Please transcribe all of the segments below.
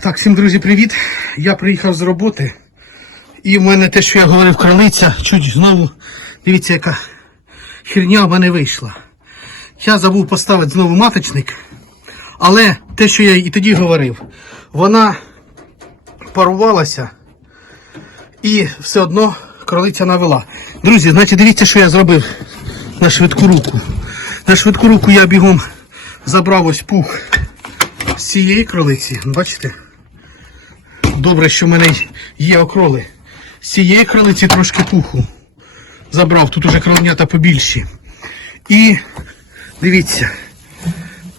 Так, всім друзі, привіт. Я приїхав з роботи. І в мене те, що я говорив, кролиця, чуть знову, дивіться, яка херня в мене вийшла. Я забув поставити знову маточник, але те, що я і тоді говорив, вона парувалася і все одно кролиця навела. Друзі, значить, дивіться, що я зробив на швидку руку. На швидку руку я бігом забрав ось пух з цієї кролиці. Бачите? Добре, що в мене є окроли. З цієї кролиці трошки пуху забрав. Тут уже кроленята побільші. І дивіться,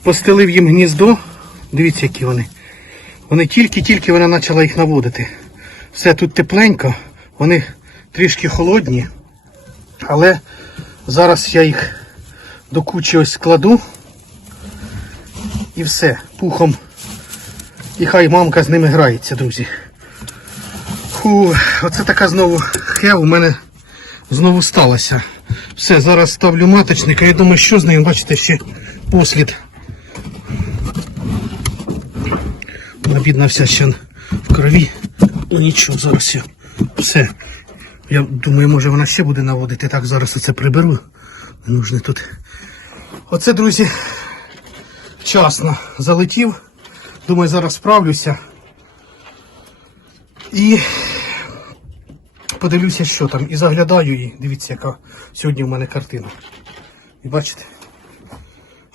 постелив їм гніздо. Дивіться, які вони. Вони тільки-тільки вона почала їх наводити. Все тут тепленько, вони трішки холодні. Але зараз я їх до кучі ось складу. І все, пухом. І хай мамка з ними грається, друзі. Фу, оце така знову хев у мене знову сталося. Все, зараз ставлю маточника. Я думаю, що з ним, бачите, ще послід. Вона бідна вся ще в крові. Ну нічого, зараз я. Все. Я думаю, може вона ще буде наводити. Так, зараз оце приберу. Не тут. Оце, друзі, вчасно залетів. Думаю, зараз справлюся. І подивлюся, що там. І заглядаю її. Дивіться, яка сьогодні в мене картина. І бачите?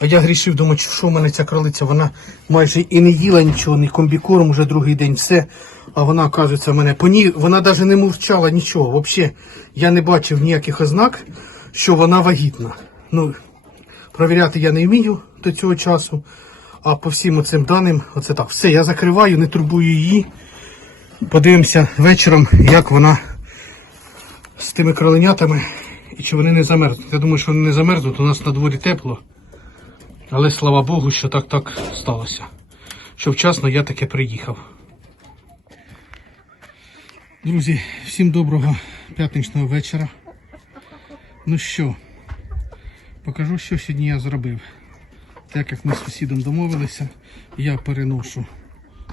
А я грішив, думаю, що в мене ця кролиця, вона майже і не їла нічого, ні комбікорм уже другий день, все. А вона, оказується, в мене по ній, вона навіть не мовчала нічого. Взагалі, я не бачив ніяких ознак, що вона вагітна. Ну, провіряти я не вмію до цього часу. А по всім оцим даним, оце так. Все, я закриваю, не турбую її. Подивимося вечором, як вона з тими кроленятами і чи вони не замерзнуть. Я думаю, що вони не замерзнуть, у нас на дворі тепло. Але слава Богу, що так так сталося. Що вчасно я таке приїхав. Друзі, всім доброго п'ятничного вечора. Ну що, покажу, що сьогодні я зробив. Так як ми з сусідом домовилися, я переношу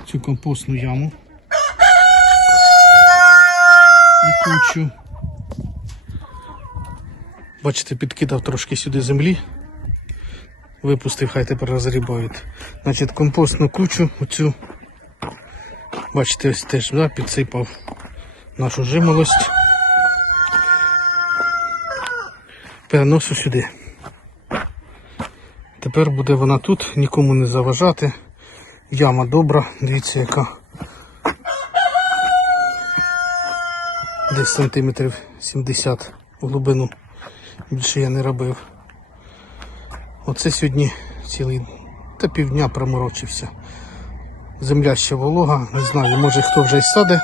цю компостну яму і кучу. Бачите, підкидав трошки сюди землі. Випустив, хай тепер розрібають. Значить, компостну кучу оцю. Бачите, ось теж да, підсипав нашу жимолость. Переношу сюди. Тепер буде вона тут, нікому не заважати. Яма добра, дивіться яка. Десь сантиметрів 70 в глибину. Більше я не робив. Оце сьогодні цілий та півдня проморочився. Земля ще волога, не знаю, може хто вже й саде,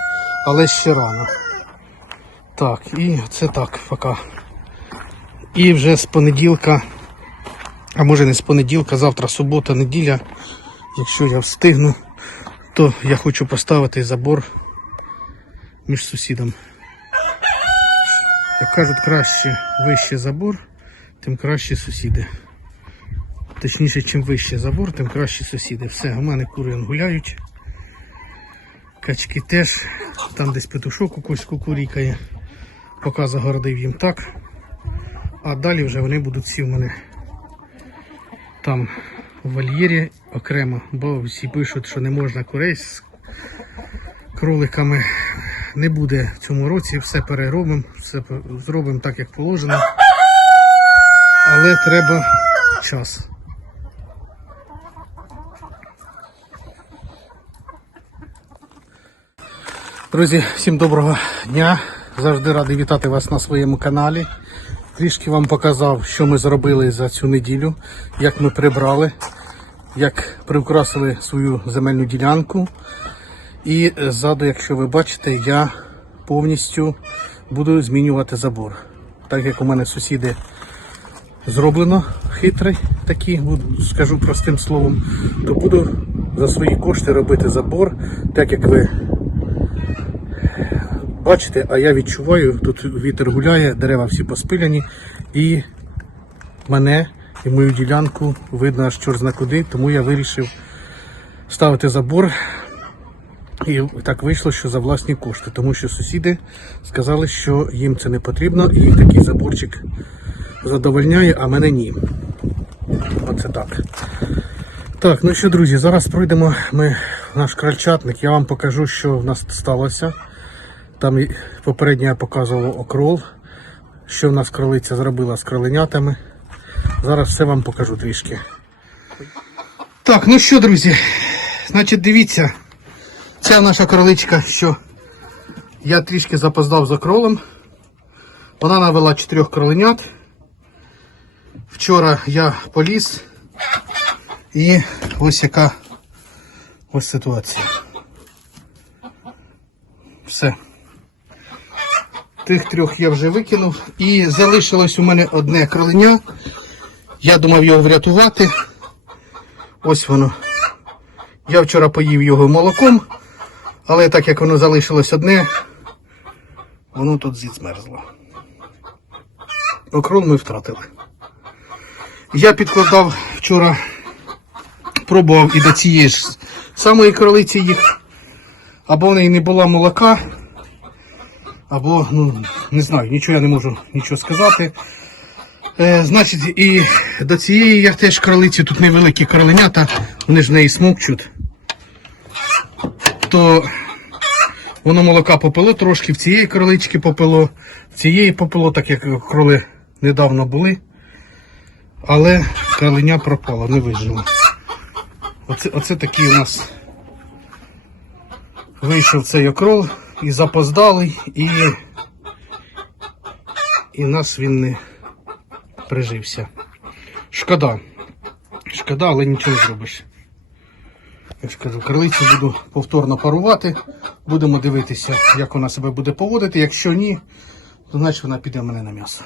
але ще рано. Так, і це так, поки. І вже з понеділка, а може не з понеділка, завтра субота, неділя. Якщо я встигну, то я хочу поставити забор між сусідом. Як кажуть, краще вище забор, тим краще сусіди. Точніше, чим вище забор, тим краще сусіди. Все, у мене кури гуляють. Качки теж. Там десь петушок когось кукурікає. Поки загородив їм так. А далі вже вони будуть всі в мене там в вольєрі окремо, бо всі пишуть, що не можна курей з кроликами. Не буде в цьому році, все переробимо, все зробимо так, як положено. Але треба час. Друзі, всім доброго дня. Завжди радий вітати вас на своєму каналі. Трішки вам показав, що ми зробили за цю неділю, як ми прибрали, як приукрасили свою земельну ділянку. І ззаду, якщо ви бачите, я повністю буду змінювати забор. Так як у мене сусіди зроблено хитрий такі, скажу простим словом, то буду за свої кошти робити забор, так як ви бачите, а я відчуваю, тут вітер гуляє, дерева всі поспиляні, і мене і мою ділянку видно аж чорт зна куди, тому я вирішив ставити забор І так вийшло, що за власні кошти, тому що сусіди сказали, що їм це не потрібно, і такий заборчик задовольняє, а мене ні. Оце так. Так, ну що, друзі, зараз пройдемо ми наш крольчатник. Я вам покажу, що в нас сталося. Там попередньо я показував окрол, що в нас кролиця зробила з кроленятами. Зараз все вам покажу трішки. Так, ну що, друзі, значить, дивіться, це наша кроличка, що я трішки запоздав за кролем. Вона навела чотирьох кроленят. Вчора я поліз. І ось яка ось ситуація. Все. Тих трьох я вже викинув. І залишилось у мене одне кроленя. Я думав його врятувати. Ось воно. Я вчора поїв його молоком, але так як воно залишилось одне, воно тут змерзло. Окрол ми втратили. Я підкладав вчора, пробував і до цієї ж самої кролиці їх. Або в неї не було молока, або, ну, не знаю, нічого я не можу нічого сказати. Е, значить, і до цієї я теж кролиці, тут невеликі кроленята, вони ж неї смокчуть. То воно молока попило трошки, в цієї кролички попило, в цієї попило, так як кроли недавно були. Але кроленя пропало, не вижило. Оце, оце такий у нас вийшов цей окрол і запоздалий, і, і нас він не прижився. Шкода. Шкода, але нічого зробиш. Я ж кажу, крилицю буду повторно парувати. Будемо дивитися, як вона себе буде поводити. Якщо ні, то значить вона піде мене на м'ясо.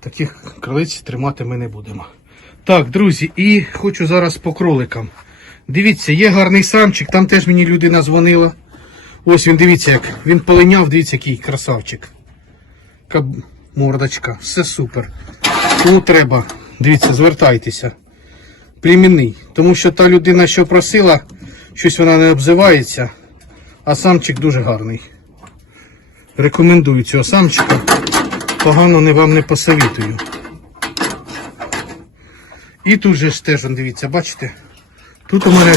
Таких крилиць тримати ми не будемо. Так, друзі, і хочу зараз по кроликам. Дивіться, є гарний самчик, там теж мені людина дзвонила. Ось він, дивіться, як він полиняв, дивіться, який красавчик. Яка б- мордочка, все супер. Кому треба, дивіться, звертайтеся. Племінний. Тому що та людина, що просила, щось вона не обзивається, а самчик дуже гарний. Рекомендую цього самчика. Погано не вам не посовітую. І тут же ж теж, дивіться, бачите? Тут у мене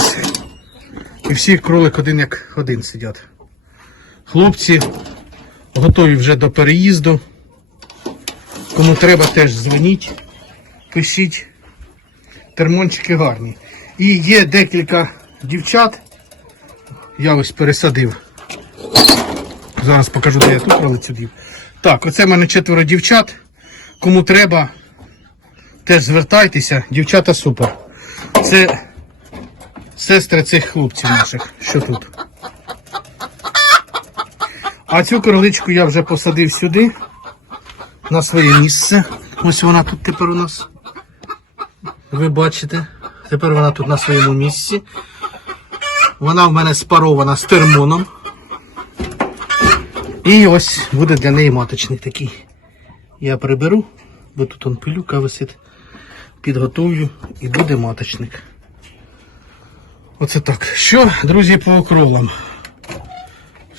і всі кролик один як один сидять. Хлопці готові вже до переїзду. Кому треба, теж дзвоніть, пишіть. Термончики гарні. І є декілька дівчат. Я ось пересадив. Зараз покажу, де я тут кролицю дів. Так, оце в мене четверо дівчат. Кому треба, теж звертайтеся. Дівчата супер. Це сестри цих хлопців наших, що тут. А цю кроличку я вже посадив сюди, на своє місце. Ось вона тут тепер у нас. Ви бачите, тепер вона тут на своєму місці. Вона в мене спарована з термоном. І ось буде для неї маточний такий. Я приберу, бо тут он пилюка висить. Підготовлю і буде маточник. Оце так. Що, друзі, по окролам?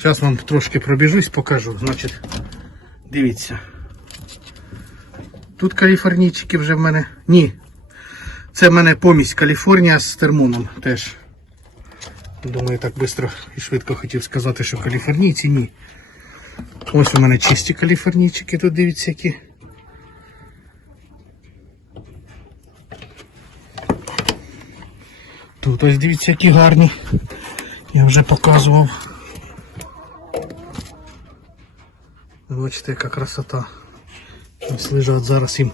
Зараз вам трошки пробіжусь, покажу. Значить, дивіться. Тут каліфорнійчики вже в мене. Ні. Це в мене помість Каліфорнія з термоном теж. Думаю, так швидко і швидко хотів сказати, що каліфорнійці ні. Ось у мене чисті каліфорнійчики, тут дивіться які. Тут ось дивіться, які гарні. Я вже показував. Бачите, яка красота. Ось лежать зараз їм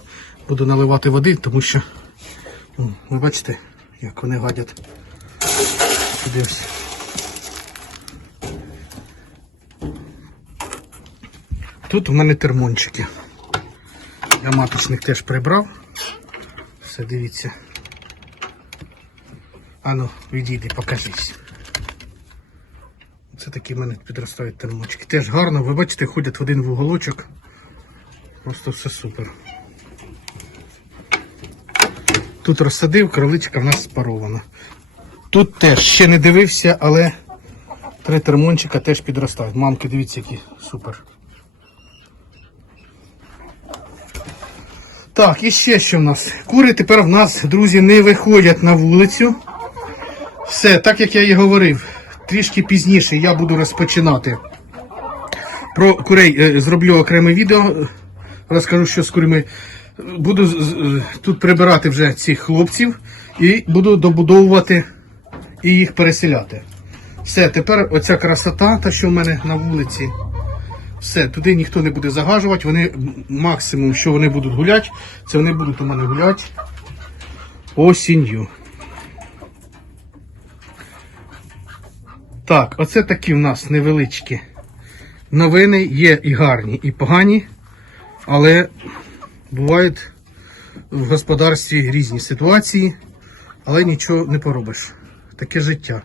буду наливати води, тому що о, ви бачите, як вони гадять. Ось. Тут у мене термончики. Я маточник теж прибрав. Все, дивіться. Ану, відійди, покажись. Це такі в мене підростають термончики. Теж гарно, ви бачите, ходять в один вуголочок. Просто все супер. Тут розсадив, кроличка в нас спарована. Тут теж ще не дивився, але Три термончика теж підростають. Мамки, дивіться, які супер. Так, і ще що в нас. Кури тепер в нас, друзі, не виходять на вулицю. Все, так як я і говорив, трішки пізніше я буду розпочинати. Про курей е, зроблю окреме відео. Розкажу, що з курми. Буду тут прибирати вже цих хлопців і буду добудовувати і їх переселяти. Все, тепер оця красота, та що в мене на вулиці. Все, туди ніхто не буде загажувати. Вони максимум, що вони будуть гуляти, це вони будуть у мене гуляти осінню. Так, оце такі в нас невеличкі новини. Є і гарні, і погані, але бувають в господарстві різні ситуації, але нічого не поробиш. Таке життя.